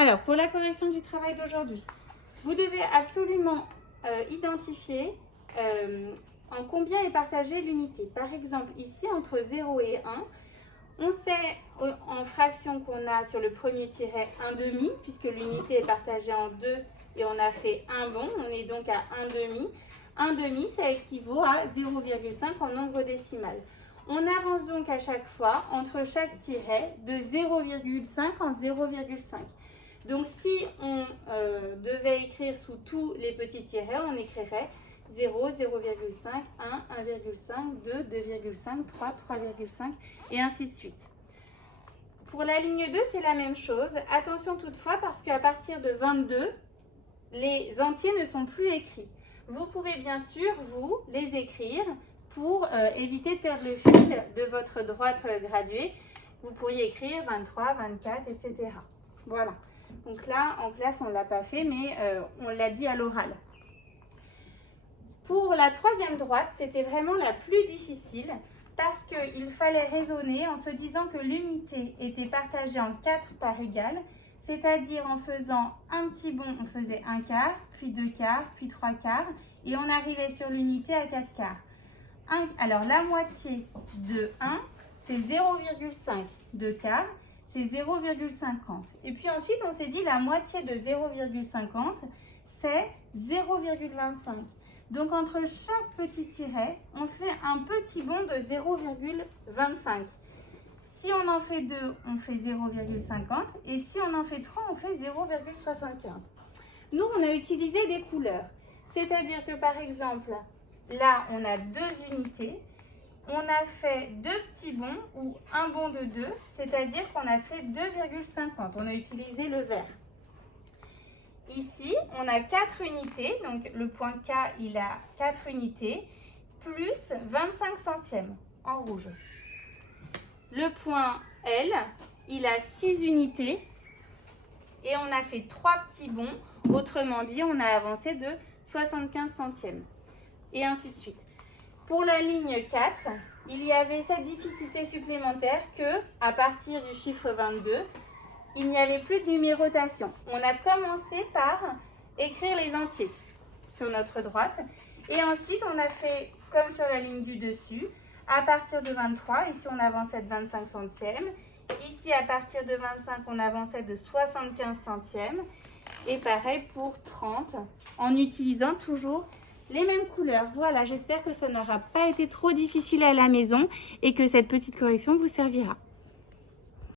Alors, pour la correction du travail d'aujourd'hui, vous devez absolument identifier en combien est partagée l'unité. Par exemple, ici, entre 0 et 1, on sait en fraction qu'on a sur le premier tiret 1/2, puisque l'unité est partagée en 2 et on a fait un bond, on est donc à 1/2. 1/2, ça équivaut à 0,5 en nombre décimal. On avance donc à chaque fois entre chaque tiret de 0,5 en 0,5. Donc si on devait écrire sous tous les petits tirets, on écrirait 0, 0,5, 1, 1,5, 2, 2,5, 3, 3,5 et ainsi de suite. Pour la ligne 2, c'est la même chose. Attention toutefois parce qu'à partir de 22, les entiers ne sont plus écrits. Vous pouvez bien sûr, vous, les écrire pour éviter de perdre le fil de votre droite graduée. Vous pourriez écrire 23, 24, etc. Voilà. Donc là, en classe, on ne l'a pas fait, mais on l'a dit à l'oral. Pour la troisième droite, c'était vraiment la plus difficile parce qu'il fallait raisonner en se disant que l'unité était partagée en 4 parts égales, c'est-à-dire en faisant un petit bond, on faisait 1/4, puis 2/4, puis 3/4, et on arrivait sur l'unité à 4/4. Alors, la moitié de 1, c'est 0,5. 2/4, c'est 0,50. Et puis ensuite, on s'est dit la moitié de 0,50, c'est 0,25. Donc, entre chaque petit tiret, on fait un petit bond de 0,25. Si on en fait 2, on fait 0,50. Et si on en fait 3, on fait 0,75. Nous, on a utilisé des couleurs. C'est-à-dire que, par exemple, là, on a 2 unités. On a fait 2 petits bonds ou un bond de 2, c'est-à-dire qu'on a fait 2,50. On a utilisé le vert. Ici, on a 4 unités, donc le point K, il a 4 unités, plus 25 centièmes en rouge. Le point L, il a 6 unités et on a fait 3 petits bonds, autrement dit, on a avancé de 75 centièmes et ainsi de suite. Pour la ligne 4, il y avait cette difficulté supplémentaire que, à partir du chiffre 22, il n'y avait plus de numérotation. On a commencé par écrire les entiers sur notre droite. Et ensuite, on a fait comme sur la ligne du dessus. À partir de 23, ici, on avançait de 25 centièmes. Ici, à partir de 25, on avançait de 75 centièmes. Et pareil pour 30, en utilisant toujours les mêmes couleurs. Voilà, j'espère que ça n'aura pas été trop difficile à la maison et que cette petite correction vous servira.